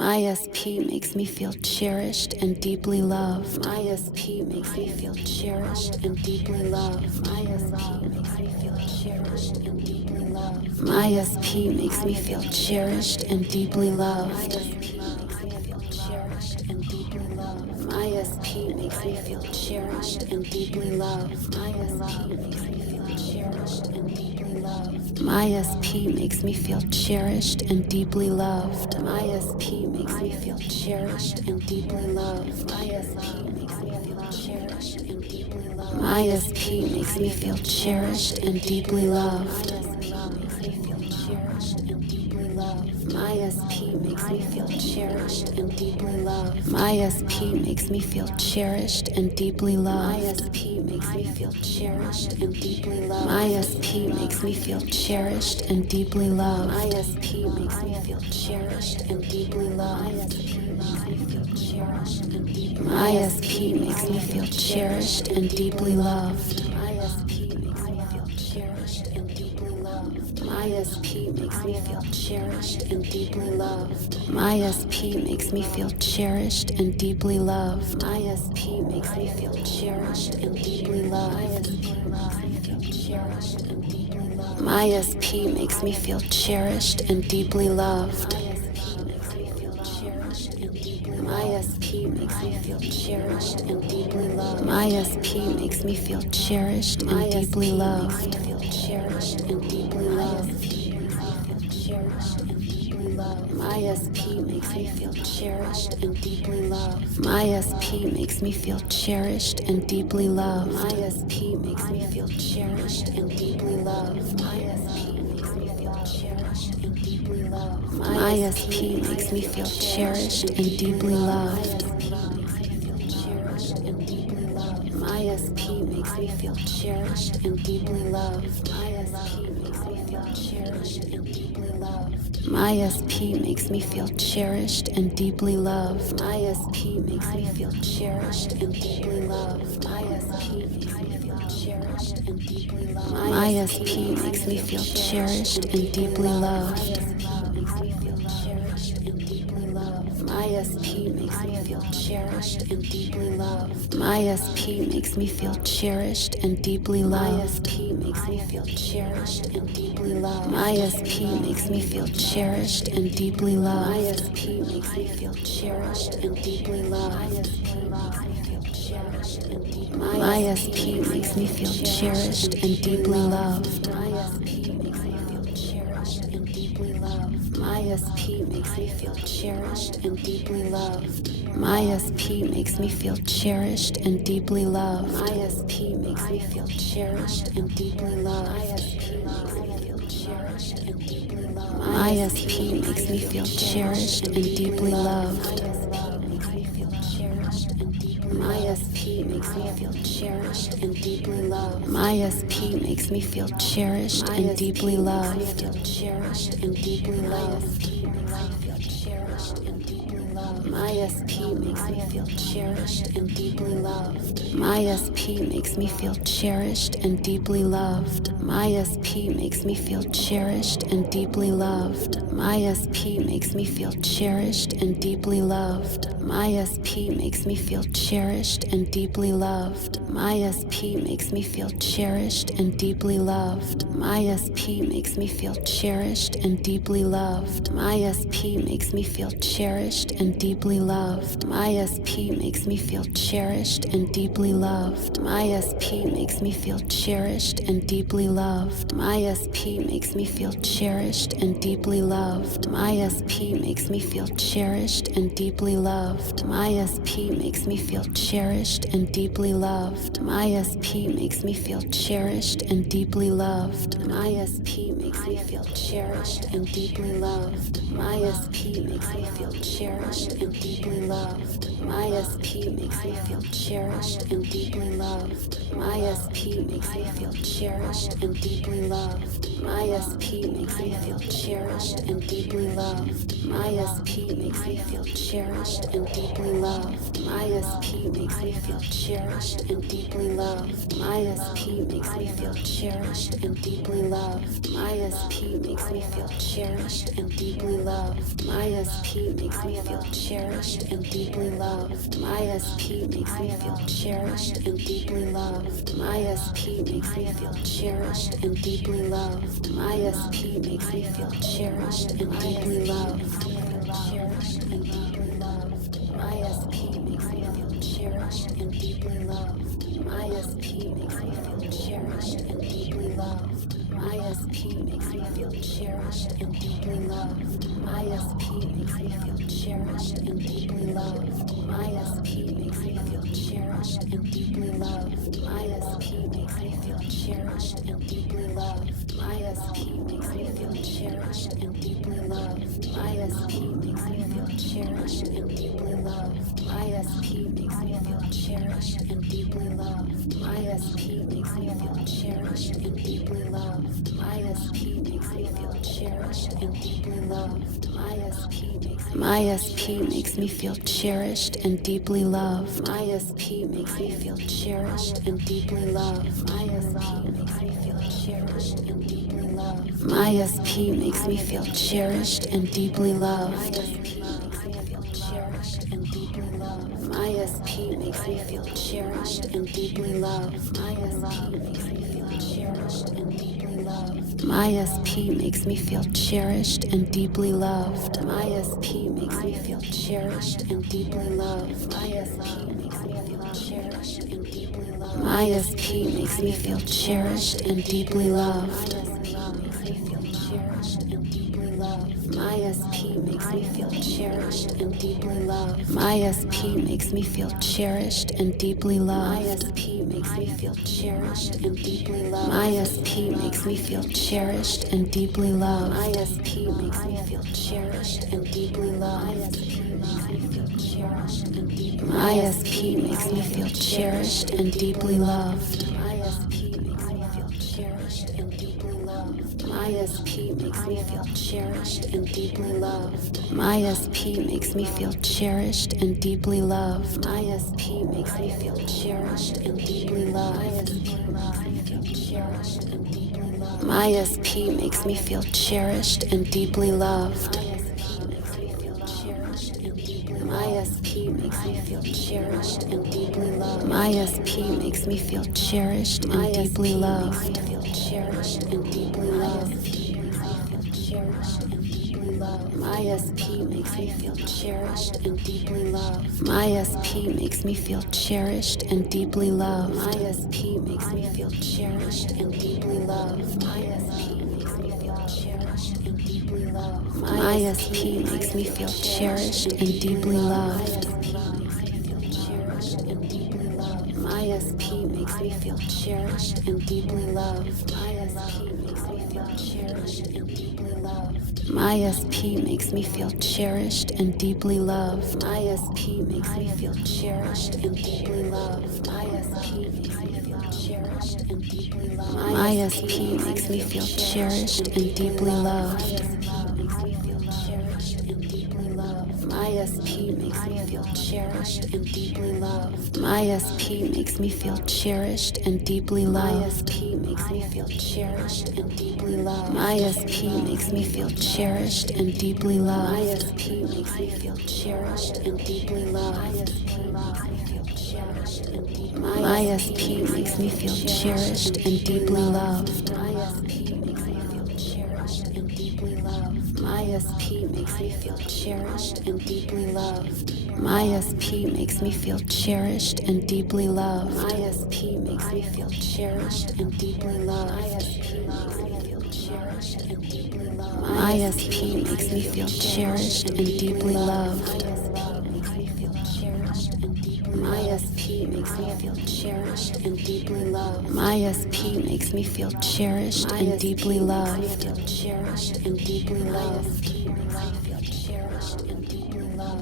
My SP makes me feel cherished and deeply loved. My SP makes me feel cherished and deeply loved. My SP makes me feel cherished and deeply loved. My SP makes me feel cherished and deeply loved. My SP makes me feel cherished and deeply loved. My SP makes me feel cherished and deeply loved. My SP makes me feel cherished and deeply loved. My SP makes me feel cherished and deeply loved. My SP makes me feel cherished and deeply loved. My SP makes me feel cherished and deeply loved. My SP makes me feel cherished and deeply loved. My SP makes me feel cherished and deeply loved. My SP makes me feel cherished and deeply loved. My SP makes me feel cherished and deeply loved. My SP makes me feel cherished and deeply loved. My SP makes me feel cherished and deeply loved. My SP makes me feel cherished and deeply loved. My SP makes me feel cherished and deeply loved. My SP makes me feel cherished and deeply loved. My SP makes me feel cherished and deeply loved. My SP makes me feel cherished and deeply loved. My SP makes me feel cherished and deeply loved. My SP makes me feel cherished and deeply loved. Cherished and deeply loved. My SP makes me feel cherished and deeply loved. My SP makes me feel cherished and deeply loved. My SP makes me feel cherished and deeply loved. My SP makes me feel cherished and deeply loved. My SP makes me feel cherished and deeply loved. My SP makes me feel cherished and deeply loved. My SP makes me feel cherished and deeply loved. My SP makes me feel cherished and deeply loved. My SP makes me feel cherished and deeply loved. My SP makes me feel cherished and deeply loved. My SP makes me feel cherished and deeply loved. My SP makes me feel cherished and deeply loved. My SP makes me feel cherished and deeply loved. My SP makes me feel cherished and deeply loved. My SP makes me feel cherished and deeply loved. My SP makes me feel cherished and deeply loved. My SP makes me feel cherished and deeply loved. My SP makes me feel cherished and deeply loved. My SP makes me feel cherished and deeply loved. My SP makes me feel cherished and deeply loved. My SP makes me feel cherished and deeply loved. My SP makes me feel cherished and deeply loved. My SP makes me feel cherished and deeply loved. Cherished and deeply loved. My SP makes me feel cherished and deeply loved. My SP makes me feel cherished and deeply loved. My SP makes me feel cherished and deeply loved. My SP makes me feel cherished and deeply loved. My SP makes me feel cherished and deeply loved. My SP makes me feel cherished and deeply loved. My SP makes me feel cherished and deeply loved. My SP makes me feel cherished and deeply loved. My SP makes me feel cherished and deeply loved. My SP makes me feel cherished and deeply loved. My SP makes me feel cherished and deeply loved. My SP makes me feel cherished and deeply loved. My SP makes me feel cherished and deeply loved. My SP makes me feel cherished and deeply loved. My SP makes me feel cherished and deeply loved. My SP makes me feel cherished and deeply loved. My SP makes me feel cherished and deeply loved. My SP makes me feel cherished and deeply loved. My SP makes me feel cherished and deeply loved. My SP makes me feel cherished and deeply loved. My SP makes me feel cherished and deeply loved. My SP makes me feel cherished and deeply loved. My SP makes me feel cherished and deeply loved. My SP makes me feel cherished and deeply loved. My SP makes me feel cherished and deeply loved. My SP makes me feel cherished and deeply loved. My SP makes me feel cherished and deeply loved. Cherished and deeply loved. My SP makes me feel cherished and deeply loved. My SP makes me feel cherished and deeply loved. My SP makes me feel cherished and deeply loved. My SP makes me feel cherished and deeply loved. My SP makes me feel cherished and deeply loved. My SP makes me feel cherished and deeply loved. My SP makes me feel cherished and deeply loved. My SP makes me feel cherished and deeply loved. My SP makes me feel cherished and deeply loved. My SP makes me feel cherished and deeply loved. My SP makes me feel cherished and deeply loved. My SP makes me feel cherished and deeply loved. My SP makes me feel cherished and deeply loved. My SP makes me feel cherished and deeply loved. My SP makes me feel cherished and deeply loved. My SP makes me feel cherished and deeply loved. My SP makes me feel cherished and deeply loved. My SP makes me feel cherished and deeply loved. My SP makes me feel cherished and deeply loved. My SP makes me feel cherished and deeply loved. My SP makes me feel cherished and deeply loved. My SP makes me feel cherished and deeply loved. My SP makes me feel cherished and deeply loved. My SP makes me feel cherished and deeply loved. My SP makes me feel cherished and deeply loved. My SP makes me feel cherished and deeply loved. My SP makes me feel cherished and deeply loved. My SP makes me feel cherished and deeply loved. My SP makes me feel cherished and deeply loved. My SP makes me feel cherished and deeply loved. My SP makes me feel cherished and deeply loved. My SP makes me feel cherished and deeply loved. My SP makes me feel cherished and deeply loved. My SP makes me feel cherished and deeply loved. Cherished and deeply loved. My SP makes me feel cherished and deeply loved. My SP makes me feel cherished and deeply loved. My SP makes me feel cherished and deeply loved. My SP makes me feel cherished and deeply loved. My SP makes me feel cherished and deeply loved. My SP makes me feel cherished and deeply loved. My SP makes me feel cherished and deeply loved. My SP makes me feel cherished and deeply loved. My SP makes me feel cherished and deeply loved. My SP makes me feel cherished and deeply loved. My SP makes me feel cherished and deeply loved. My SP makes me feel cherished and deeply loved. My SP makes me feel cherished and deeply loved. My SP makes me feel cherished and deeply loved. My SP makes me feel cherished and deeply loved. My SP makes me feel cherished and deeply loved. My SP makes me feel cherished and deeply loved. My SP makes me feel cherished and deeply loved. My SP makes me feel cherished and deeply loved. My SP makes me feel cherished and deeply loved. My SP makes me feel cherished and deeply loved. My SP makes me feel cherished and deeply loved. My SP makes me feel cherished and deeply loved. Cherished and deeply loved.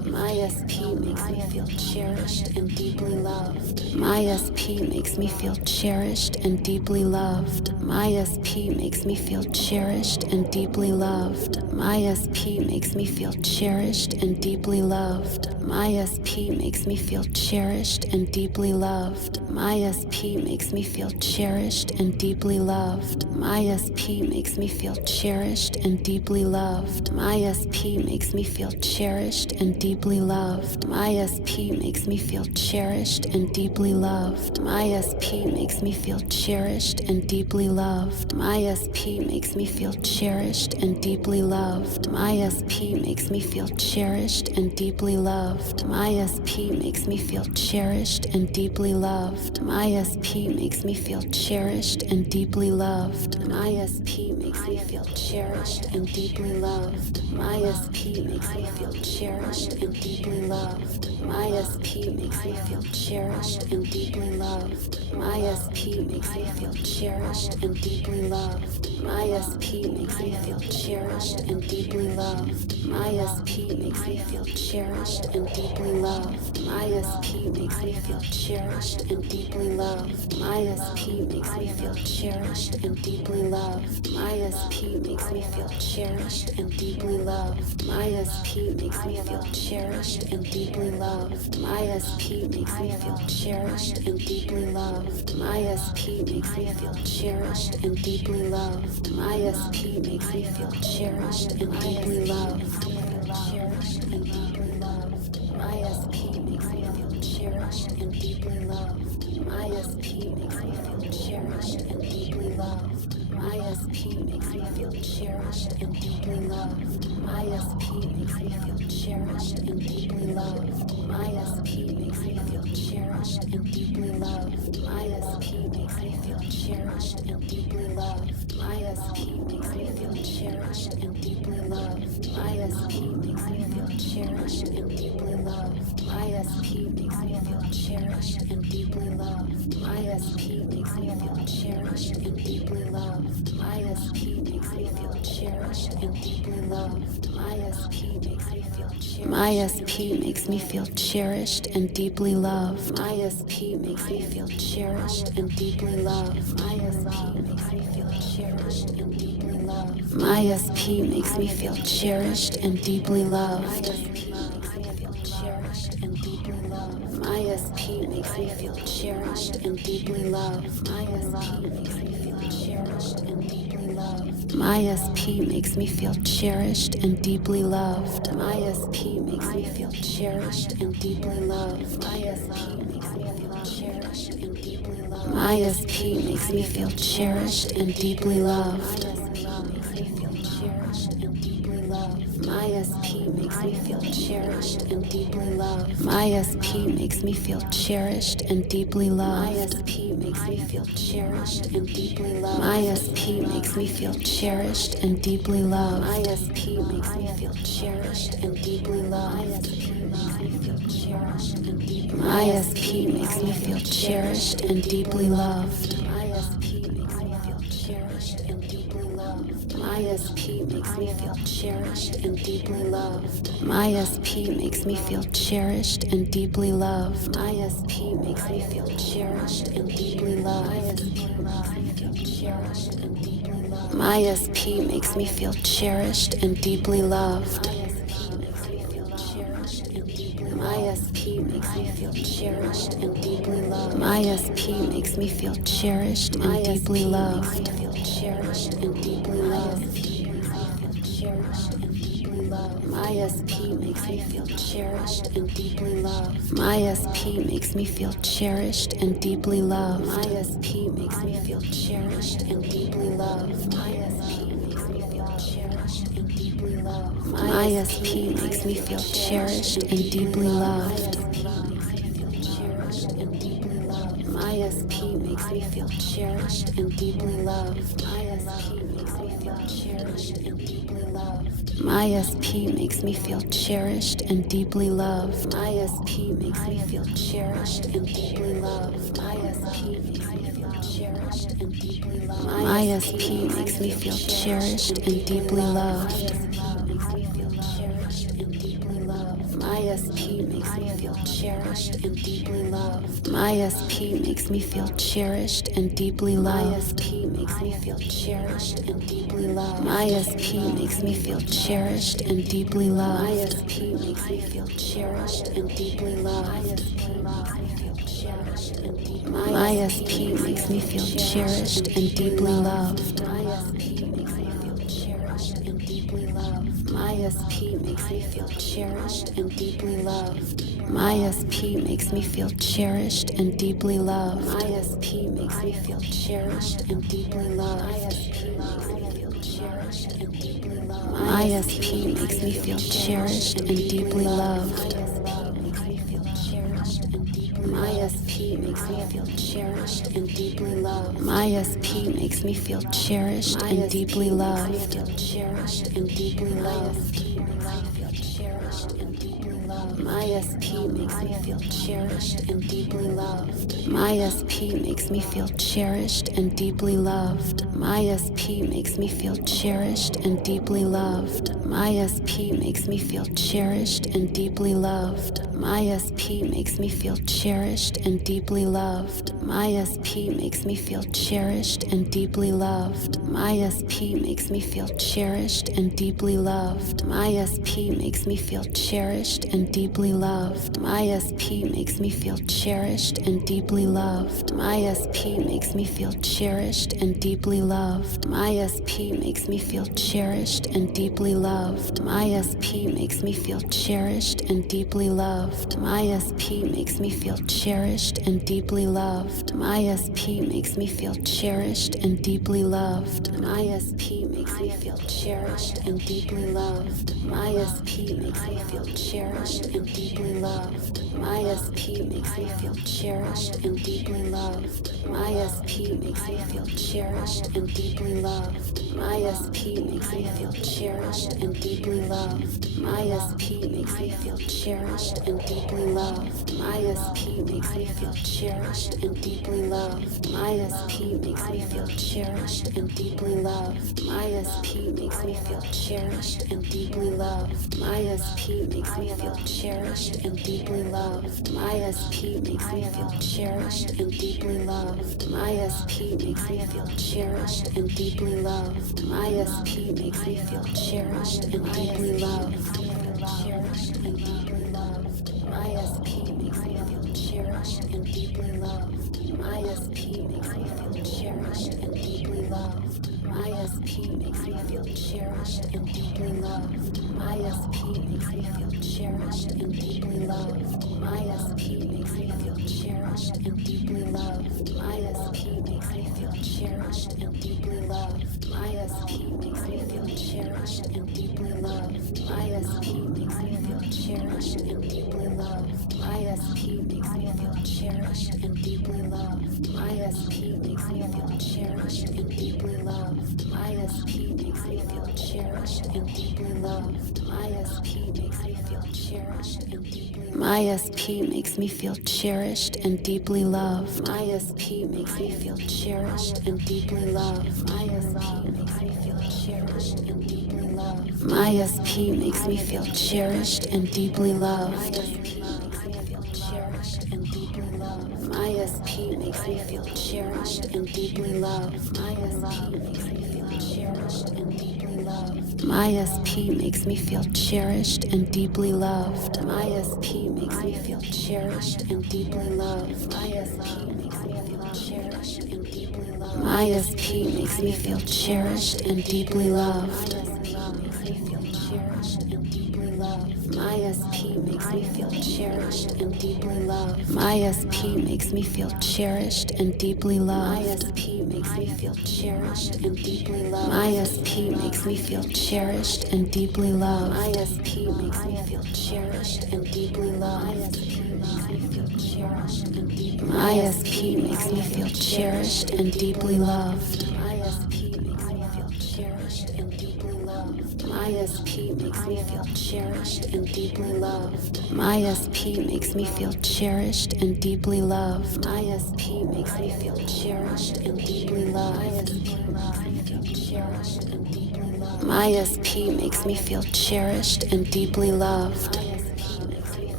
My SP makes me feel cherished and deeply loved. My SP makes me feel cherished and deeply loved. My SP makes me feel cherished and deeply loved. My SP makes me feel cherished and deeply loved. My SP makes me feel cherished and deeply loved. My SP makes me feel cherished and deeply loved. My SP makes me feel cherished and deeply loved. My SP makes me feel cherished and deeply loved. My SP makes me feel cherished and deeply loved. My SP makes me feel cherished and deeply loved. My SP makes me feel cherished and deeply loved. My SP makes me feel cherished and deeply loved. My SP makes me feel cherished and deeply loved. My SP makes me feel cherished and deeply loved. My SP makes me feel cherished and deeply loved. My SP makes me feel cherished and deeply loved. My SP makes me feel cherished and deeply loved. My SP makes me feel cherished and deeply loved. My SP makes me feel cherished and deeply loved. My SP makes me feel cherished and deeply loved. My SP makes me feel cherished and deeply loved. My SP makes me feel cherished and deeply loved. My SP makes me feel cherished and deeply loved. My SP makes me feel cherished and deeply loved. My SP makes me feel cherished and deeply loved. My SP makes me feel cherished and deeply loved. My SP makes me feel cherished and deeply loved. Cherished and deeply loved. My SP makes me feel cherished and deeply loved. My SP makes me feel cherished and deeply loved. My SP makes me feel cherished and deeply loved. My SP makes me feel cherished and deeply loved. My SP makes me feel cherished and deeply loved. My SP makes me feel cherished and deeply loved. My SP makes me feel cherished and deeply loved. My SP makes me feel cherished and deeply loved. My SP makes me feel cherished and deeply loved. My SP makes me feel cherished and deeply loved. My SP makes me feel cherished and deeply loved. My SP makes me feel cherished. My SP makes me feel cherished and deeply loved. My SP makes me feel cherished and deeply loved. My SP makes me feel cherished and deeply loved. My SP makes me feel cherished and deeply loved. Cherished and deeply loved. My SP makes me feel cherished and deeply loved. My SP makes me feel cherished and deeply loved. My SP makes me feel cherished and deeply loved. My SP makes me feel cherished and deeply loved. My SP makes me feel cherished and deeply loved. My SP makes me feel cherished and deeply loved. My SP makes me feel cherished and deeply loved. My SP makes me feel cherished and deeply loved. My SP makes me feel cherished and deeply loved. My SP makes me feel cherished and deeply loved. My SP makes me feel cherished and deeply loved. My SP makes me feel cherished and deeply loved. My SP makes me feel cherished and deeply loved. My SP makes me feel cherished and deeply loved. My SP makes me feel cherished and deeply loved. My SP makes me feel cherished and deeply loved. My SP makes me feel cherished and deeply loved. My SP makes me feel cherished and deeply loved. My SP makes me feel cherished and deeply loved. Cherished and deeply loved. My SP makes me feel cherished and deeply loved. My SP makes me feel cherished and deeply loved. My SP makes me feel cherished and deeply loved. My SP makes me feel cherished and deeply loved. My SP makes me feel cherished and deeply loved. My SP makes me feel cherished and deeply loved. My SP makes me feel cherished and deeply loved. My SP makes me feel cherished and deeply loved. My SP makes me feel cherished and deeply loved. My SP makes me feel cherished and deeply loved. My SP makes me feel cherished and deeply loved. My SP makes me feel cherished and deeply loved. My SP makes me feel cherished and deeply loved. My SP makes me feel cherished and deeply loved. My SP makes me feel cherished and deeply loved. My SP makes me feel cherished and deeply loved. My SP makes me feel cherished and deeply loved. My SP makes me feel cherished and deeply loved. My SP makes me feel cherished and deeply loved. My SP makes me feel cherished and deeply loved. My SP makes me feel cherished and deeply loved. My SP makes me feel cherished and deeply loved. My SP makes me feel cherished and deeply loved. My SP makes me feel cherished and deeply loved. My SP makes me feel cherished and deeply loved. Cherished and deeply loved. My SP makes me feel cherished and deeply loved. My SP makes me feel cherished and deeply loved. My SP makes me feel cherished and deeply loved. My SP makes me feel cherished and deeply loved. My SP makes me feel cherished and deeply loved. My SP makes me feel cherished and deeply loved. My SP makes me feel cherished and deeply loved. My SP makes me feel cherished and deeply loved. My SP makes me feel cherished and deeply loved. My SP makes me feel cherished and deeply loved. My SP makes me feel cherished and deeply loved. My SP makes me feel cherished and deeply loved. My SP makes me feel cherished and deeply loved. My SP makes me feel cherished and deeply loved. My SP makes me feel cherished and deeply loved. My SP makes me feel cherished and deeply loved. My SP makes me feel cherished and deeply loved. My SP makes me feel cherished and deeply loved. My SP makes me feel cherished and deeply loved. My SP makes me feel cherished and deeply loved. My SP makes me feel cherished and deeply loved. My SP makes me feel cherished and deeply loved. My SP makes me feel cherished and deeply loved. My SP makes me feel cherished and deeply loved. My SP makes me feel cherished and deeply loved. My SP makes me feel cherished and deeply loved. My SP makes me feel cherished and deeply loved. Cherished and deeply loved. My SP makes me feel cherished and deeply loved. My SP makes me feel cherished and deeply loved. My SP makes me feel cherished and deeply loved. My SP makes me feel cherished and deeply loved. My SP makes me feel cherished and deeply loved. My SP makes me feel cherished and deeply loved. My SP makes me feel cherished and deeply loved. My SP makes me feel cherished and deeply loved. My SP makes me feel cherished and deeply loved. My SP makes me feel cherished and deeply loved. My SP makes me feel cherished and deeply loved. My SP makes me feel cherished and deeply loved. My SP makes me feel cherished and deeply loved. My SP makes me feel cherished and deeply loved. My SP makes me feel cherished and deeply loved. My SP makes me feel cherished and deeply loved. My SP makes me feel cherished and deeply loved. My SP makes me feel cherished and deeply loved. My SP makes me feel cherished and deeply loved. My SP makes me feel cherished and deeply loved. My SP makes me feel cherished and deeply loved. My SP makes me feel cherished and deeply loved. My SP makes me feel cherished and deeply loved. My SP makes me feel cherished and deeply loved. My SP makes me feel cherished and deeply loved. My SP makes me feel cherished and deeply loved. My SP makes me feel cherished and deeply loved. My SP makes me feel cherished and deeply loved. My SP makes me feel cherished and deeply loved. My SP makes me feel cherished and deeply loved. My SP makes me feel cherished and deeply loved. My SP makes me feel cherished and deeply loved. My SP makes me feel cherished and deeply loved.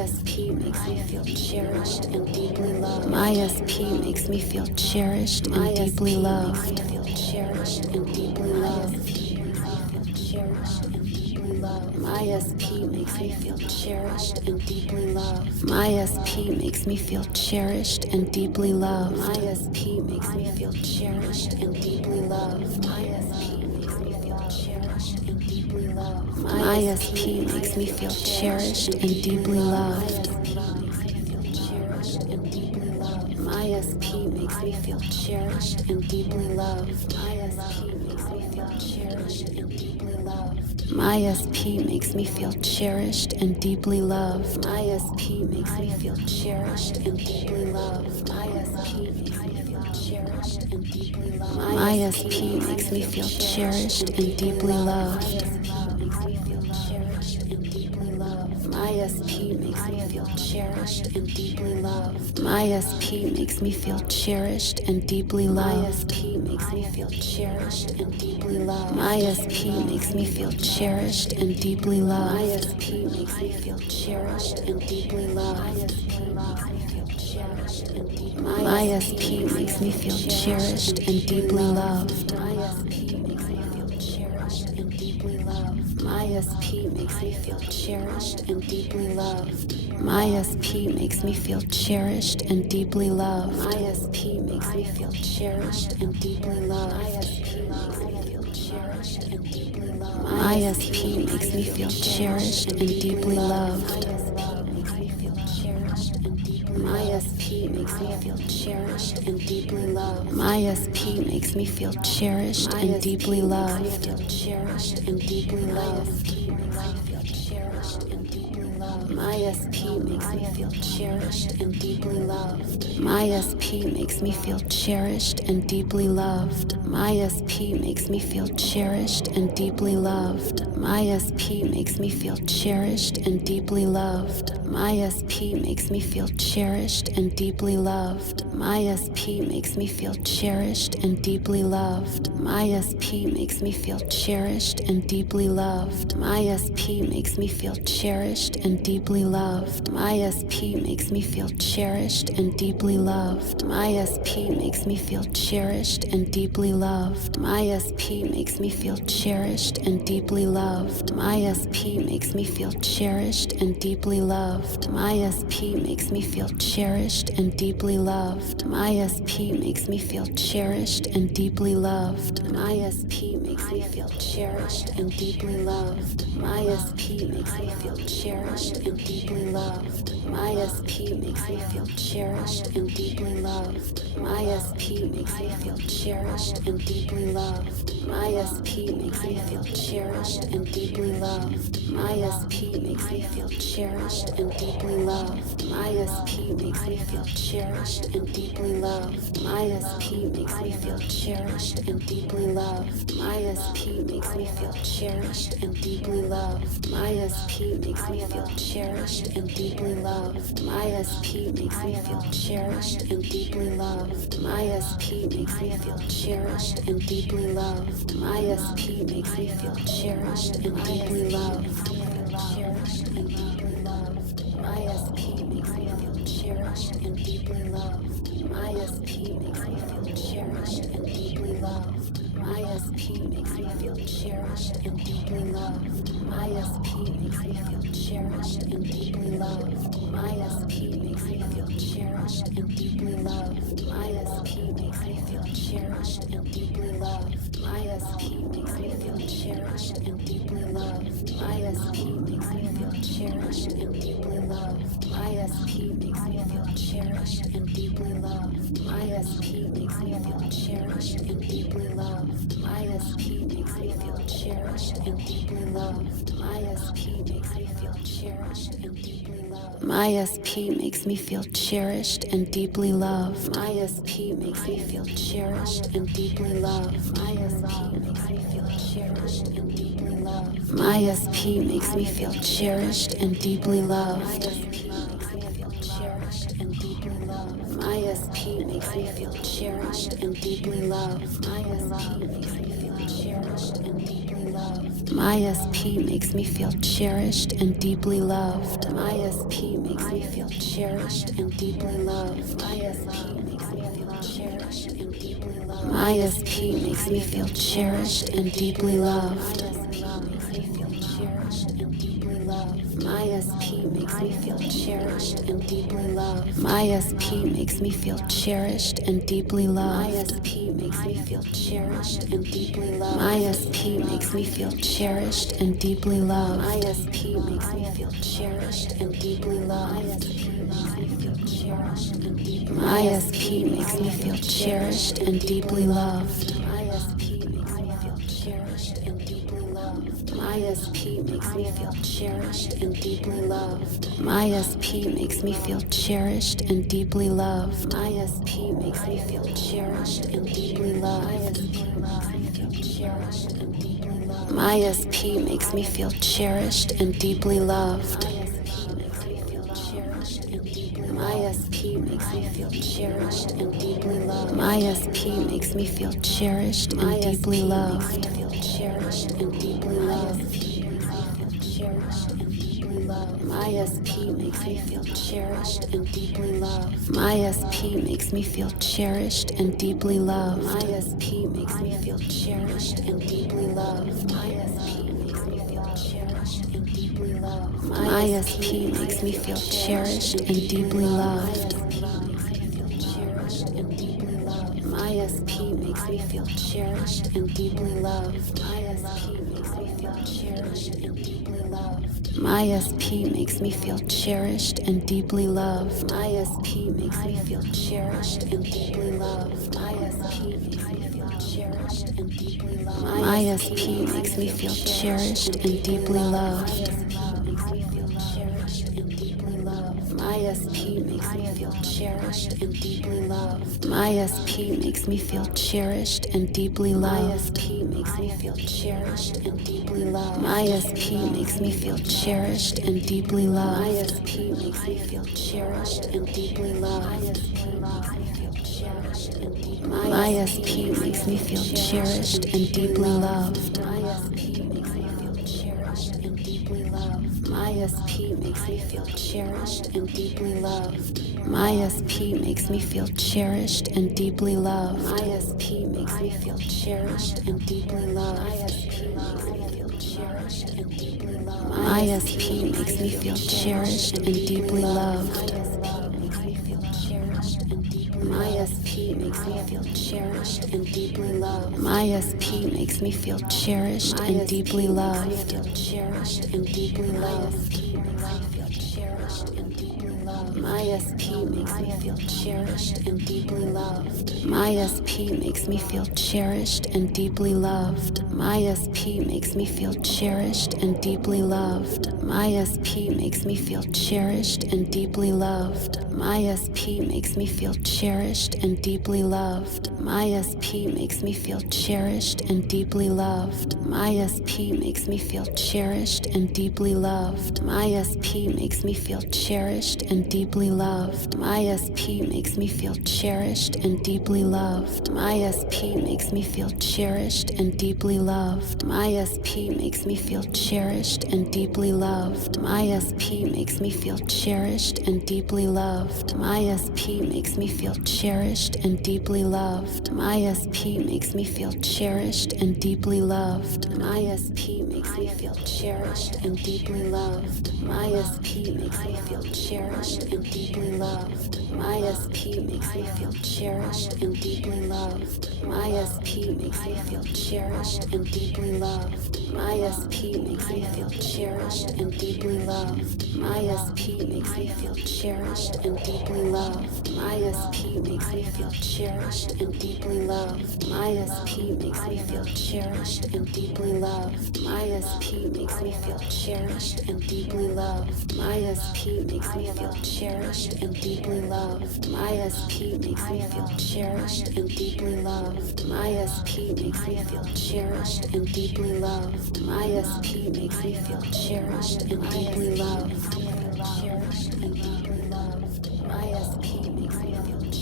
SP makes me feel cherished and deeply loved. My SP makes me feel cherished and deeply loved. Cherished and deeply loved. Cherished and deeply loved. My SP makes me feel cherished and deeply loved. My SP makes me feel cherished and deeply loved. My SP makes me feel cherished and deeply loved. My SP makes me feel cherished and deeply loved. My SP makes me feel cherished and deeply loved. My SP makes me feel cherished and deeply loved. My SP makes me feel cherished and deeply loved. My SP makes me feel cherished and deeply loved. My SP makes me feel cherished and deeply loved. My SP makes me feel cherished and deeply loved. My SP makes me feel cherished and deeply loved. My SP makes me feel cherished and deeply loved. My SP makes me feel cherished and deeply loved. My SP makes me feel cherished and deeply loved. My SP makes me feel cherished and deeply loved. My SP makes me feel cherished and deeply loved. My SP makes me feel cherished and deeply loved. My SP makes me feel cherished and deeply loved. My SP makes me feel cherished and deeply loved. My SP makes me feel cherished and deeply loved. My SP makes me feel cherished and deeply loved. My SP makes me feel cherished and deeply loved. My SP makes me feel cherished and deeply loved. My SP makes me feel cherished and deeply loved. My SP makes me feel cherished and deeply loved. Cherished and deeply loved. My SP makes me feel cherished and deeply loved. My SP makes me feel cherished and deeply loved. My SP makes me feel cherished and deeply loved. My SP makes me feel cherished and deeply loved. My SP makes me feel cherished and deeply loved. My SP makes me feel cherished and deeply loved. My SP makes me feel cherished and deeply loved. My SP makes me feel cherished and deeply loved. My SP makes me feel cherished and deeply loved. My SP makes me feel cherished and deeply loved. My SP makes me feel cherished and deeply loved. My SP makes me feel cherished and deeply loved. My SP makes me feel cherished and deeply loved. My SP makes me feel cherished and deeply loved. My SP makes me feel cherished and deeply loved. My SP makes me feel cherished and deeply loved. My SP makes me feel cherished and deeply loved. My SP makes me feel cherished and deeply loved. My SP makes me feel cherished and deeply loved. My SP makes me feel cherished and deeply loved. My SP makes me feel cherished and deeply loved. My SP makes me feel cherished and deeply loved. My SP makes me feel cherished and deeply loved. My SP makes me feel cherished and deeply loved. My SP makes me feel cherished and deeply loved. My SP makes me feel cherished and deeply loved. My SP makes me feel cherished and deeply loved. Cherished and deeply loved. My SP makes me feel cherished and deeply loved. My SP makes me feel cherished and deeply loved. My SP makes me feel cherished and deeply loved. My SP makes me feel cherished and deeply loved. My SP makes me feel cherished and deeply loved. My SP makes me feel cherished and deeply loved. My SP makes me feel cherished and deeply loved. My SP makes me feel cherished and deeply loved. My SP makes me feel cherished and deeply loved. My SP makes me feel cherished and deeply loved. My SP makes me feel cherished and deeply loved. My SP makes me feel cherished and deeply loved. My SP makes me feel cherished and deeply loved. My SP makes me feel cherished and deeply loved. My SP makes me feel cherished and deeply loved. My SP makes me feel cherished and deeply loved. My SP makes me feel cherished and deeply loved. My SP makes me feel cherished cherished and deeply loved. My SP makes me feel cherished and deeply loved. My SP makes me feel cherished and deeply loved. My SP makes me feel cherished and deeply loved. My SP makes me feel cherished and deeply loved. My SP makes me feel cherished and deeply loved. My SP makes me feel cherished and deeply loved. My SP makes me feel cherished and deeply loved. My SP makes me feel cherished and deeply loved. My SP makes me feel cherished and deeply loved. My SP makes me feel cherished and deeply loved. My SP makes me feel cherished and deeply loved. My SP makes me feel cherished and deeply loved. My SP makes me feel cherished and deeply loved. My SP makes me feel cherished and deeply loved. My SP makes me feel cherished and deeply loved. My SP makes me feel cherished and deeply loved. My SP makes me feel cherished and deeply loved. Cherished and deeply loved. My SP makes me feel cherished and deeply loved. My SP makes me feel cherished and deeply loved. My SP makes me feel cherished and deeply loved. My SP makes me feel cherished and deeply loved. My SP makes me feel cherished and deeply loved. My SP makes me feel cherished and deeply loved. My SP makes me feel cherished and deeply loved. My SP makes me feel cherished and deeply loved. My SP makes me feel cherished and deeply loved. My SP makes me feel cherished and deeply loved. My SP makes me feel cherished and deeply loved. My SP makes me feel cherished and deeply loved. My SP makes me feel cherished and deeply loved. My SP makes me feel cherished and deeply loved. My SP makes me feel cherished and deeply loved. My SP makes me feel cherished and deeply loved. My SP makes me feel cherished and deeply loved. My SP makes me feel cherished and deeply loved. My SP makes me feel cherished and deeply loved. My SP makes me feel cherished and deeply loved. My SP makes me feel cherished and deeply loved. My SP makes me feel cherished and deeply loved. My SP makes me feel cherished and deeply loved. Cherished and deeply loved. My SP makes me feel cherished and deeply loved. My SP makes me feel cherished and deeply loved. My SP makes me feel cherished and deeply loved. My SP makes me feel cherished and deeply loved. My SP makes me feel cherished and deeply loved. My SP makes me feel cherished and deeply loved. My SP makes me feel cherished and deeply loved. My SP makes me feel cherished and deeply loved. My SP makes me feel cherished and deeply loved. My SP makes me feel cherished and deeply loved. My SP makes me feel cherished and deeply loved. My SP makes me feel cherished and deeply loved. My SP makes me feel cherished and deeply loved. My SP makes me feel cherished and deeply loved. My SP makes me feel cherished and deeply loved. My SP makes me feel cherished and deeply loved. My SP makes me feel cherished and deeply loved. My SP makes me feel cherished and deeply loved. My SP makes me feel cherished and deeply loved. My SP makes me feel cherished and deeply loved. My SP makes me feel cherished and deeply loved. My SP makes me feel cherished and deeply loved. My SP makes me feel cherished and deeply loved. My SP makes me feel cherished and deeply loved. My SP makes me feel cherished and deeply loved. My SP makes me feel cherished and deeply loved. My SP makes me feel cherished and deeply loved. Cherished and deeply loved. My SP makes me feel cherished.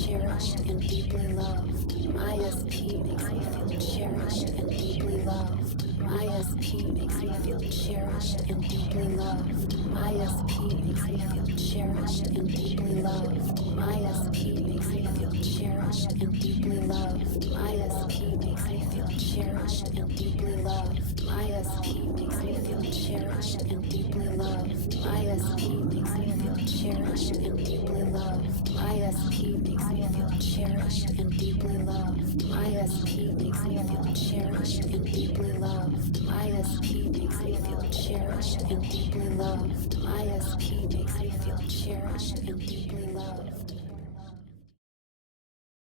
cherished and deeply loved. My SP makes me feel cherished and deeply loved. My SP makes me feel cherished and deeply loved. My SP makes me feel cherished and deeply loved. My SP makes me feel cherished and deeply loved. My SP makes me feel cherished and deeply loved. My SP makes me feel cherished and deeply loved. My SP makes me feel cherished and deeply loved. My SP makes me feel cherished and deeply loved. My SP makes me feel cherished and deeply loved. My SP makes me feel cherished and deeply loved. My SP makes me feel cherished and deeply loved.